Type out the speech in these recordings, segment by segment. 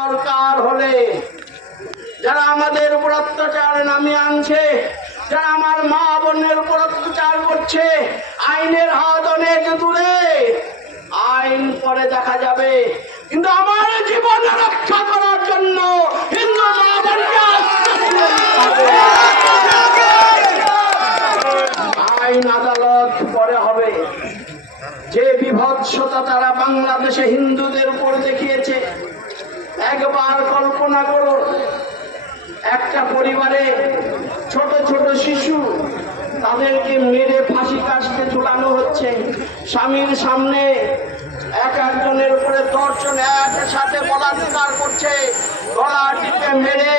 দরকার হলে যারা আমাদের উপর অত্যাচার নামিয়ে আনছে, যারা আমার মা বোনের উপর অত্যাচার করছে, আইনের হাত অনেক দূরে, আইন পরে দেখা যাবে, কিন্তু আমার জীবন রক্ষা করার জন্য হিন্দু মা বোনকে আইন আদালত পরে হবে। যে বিভৎসতা তারা বাংলাদেশে হিন্দুদের উপর দেখিয়েছে, একবার কল্পনা করুন, একটা পরিবারে ছোট ছোট শিশু, তাদেরকে মেরে ফাঁসি কাস্টে ঝুলানো হচ্ছে, স্বামীর সামনে একজনের উপরে 10 জন একসাথে বলাৎকার করছে, গলা টিপে মেরে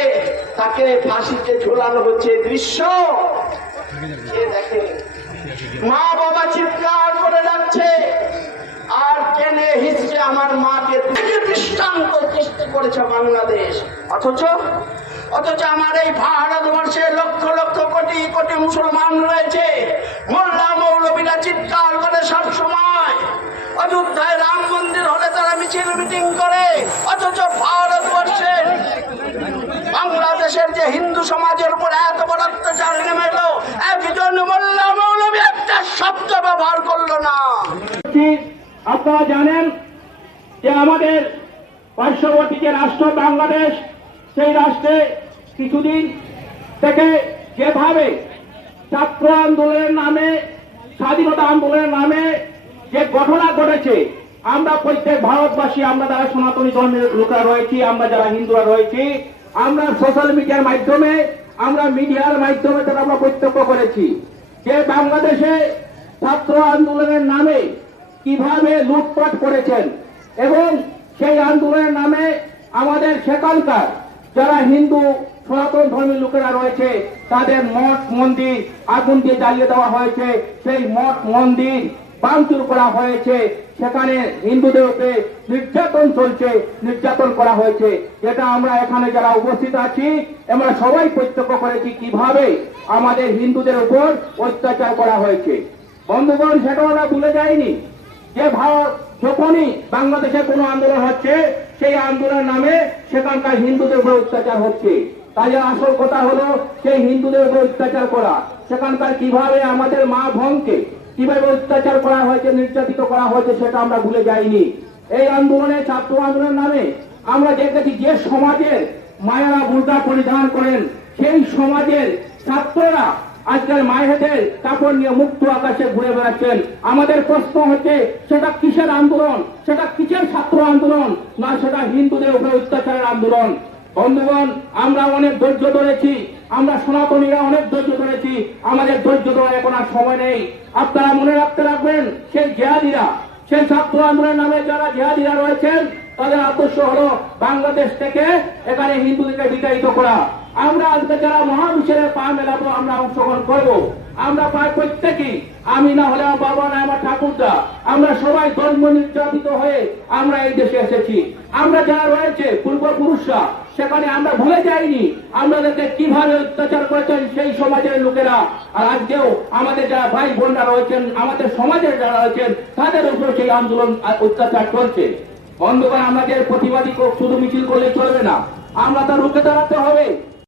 তাকে ফাঁসিতে ঝুলানো হচ্ছে। দৃশ্য দেখে মা বাবা চিৎকার করে যাচ্ছে আর কেনে হিসছে আমার মাকে দৃষ্টান্ত সৃষ্টি করেছে বাংলাদেশ। অথচ আমার এই ভারতবর্ষে লক্ষ লক্ষ কোটি কোটি মুসলমান রয়েছে, মোল্লা মৌলবীরা চিৎকার করে সব সময়, অযোধ্যায় রাম মন্দির হলে তারা মিছিল মিটিং করে, অথচ ভারতবর্ষের বাংলাদেশের যে হিন্দু সমাজের উপর এত বড় অত্যাচার নেমে এলো, একজন মোল্লা মৌলবী একটা শব্দ ব্যবহার করলো না। আপনারা জানেন যে আমাদের পার্শ্ববর্তী যে রাষ্ট্র বাংলাদেশ, সেই রাষ্ট্রে কিছুদিন থেকে যেভাবে ছাত্র আন্দোলনের নামে, স্বাধীনতা আন্দোলনের নামে যে ঘটনা ঘটেছে, আমরা প্রত্যেক ভারতবাসী, আমরা যারা সনাতনী ধর্মের লোকেরা রয়েছি, আমরা যারা হিন্দুরা রয়েছি, আমরা সোশ্যাল মিডিয়ার মাধ্যমে, আমরা মিডিয়ার মাধ্যমে তারা আমরা প্রত্যক্ষ করেছি যে বাংলাদেশে ছাত্র আন্দোলনের নামে কিভাবে লুটপাট করেছেন, এবং সেই আন্দোলনের নামে আমাদের সেখানকার যারা হিন্দু সনাতন ধর্মের লোকেরা রয়েছে, তাদের মঠ মন্দির আগুন দিয়ে জ্বালিয়ে দেওয়া হয়েছে, সেই মঠ মন্দির ভাঙচুর করা হয়েছে, সেখানে হিন্দুদের উপরে নির্যাতন চলছে, নির্যাতন করা হয়েছে, যেটা আমরা এখানে যারা উপস্থিত আছি আমরা সবাই প্রত্যক্ষ করেছি কিভাবে আমাদের হিন্দুদের উপর অত্যাচার করা হয়েছে। বন্ধুগণ, সেটা আমরা ভুলে যাইনি যে ভারত যখনই বাংলাদেশে কোনো আন্দোলন হচ্ছে, সেই আন্দোলনের নামে সেখানকার হিন্দুদের উপর অত্যাচার হচ্ছে। তাই আসল কথা হলো সেই হিন্দুদের উপর অত্যাচার করা, সেখানকার কিভাবে আমাদের মা বোনকে কিভাবে অত্যাচার করা হয়েছে, নির্যাতিত করা হয়েছে, সেটা আমরা ভুলে যাইনি। এই আন্দোলনে, ছাত্র আন্দোলনের নামে আমরা দেখেছি যে সমাজের মায়েরা বুর্কা পরিধান করেন, সেই সমাজের ছাত্ররা আজকের মায়েদের কাপড় নিয়ে মুক্ত আকাশে ঘুরে বেড়াচ্ছেন। আমাদের প্রশ্ন হচ্ছে, সেটা কিসের আন্দোলন? সেটা কিসের ছাত্র আন্দোলন? না, সেটা হিন্দুদের উপরে অত্যাচারের আন্দোলন। বন্ধুগণ, আমরা অনেক ধৈর্য ধরেছি, আমরা সনাতনীরা অনেক ধৈর্য ধরেছি, আমাদের ধৈর্য ধরার এখন আর সময় নেই। আপনারা মনে রাখবেন, সেই জেহাদিরা, সেই ছাত্র আন্দোলনের নামে যারা জেহাদিরা রয়েছেন, তাদের আদর্শ হলো বাংলাদেশ থেকে এখানে হিন্দুদেরকে বিতাড়িত করা। আমরা আজকে যারা মহাবিশ্বের পা মেলাবো, আমরা অংশগ্রহণ করবো, আমরা প্রায় প্রত্যেকেই, আমি না হলে আমার বাবা না আমার ঠাকুরদা, আমরা সবাই ধর্ম নির্যাতিত হয়ে আমরা এই দেশে এসেছি। আমরা যারা রয়েছে পূর্বপুরুষরা, সেখানে আমরা ভুলে যাইনি আমাদেরকে কিভাবে অত্যাচার করেছেন সেই সমাজের লোকেরা। আর আজকেও আমাদের যারা ভাই বোনরা রয়েছেন, আমাদের সমাজের যারা রয়েছেন, তাদের উপর সেই আন্দোলন অত্যাচার চলছে। বন্ধুগণ, আমাদের প্রতিবাদী শুধু মিছিল করলে চলবে না, আমরা তা রুখে দাঁড়াতে হবে।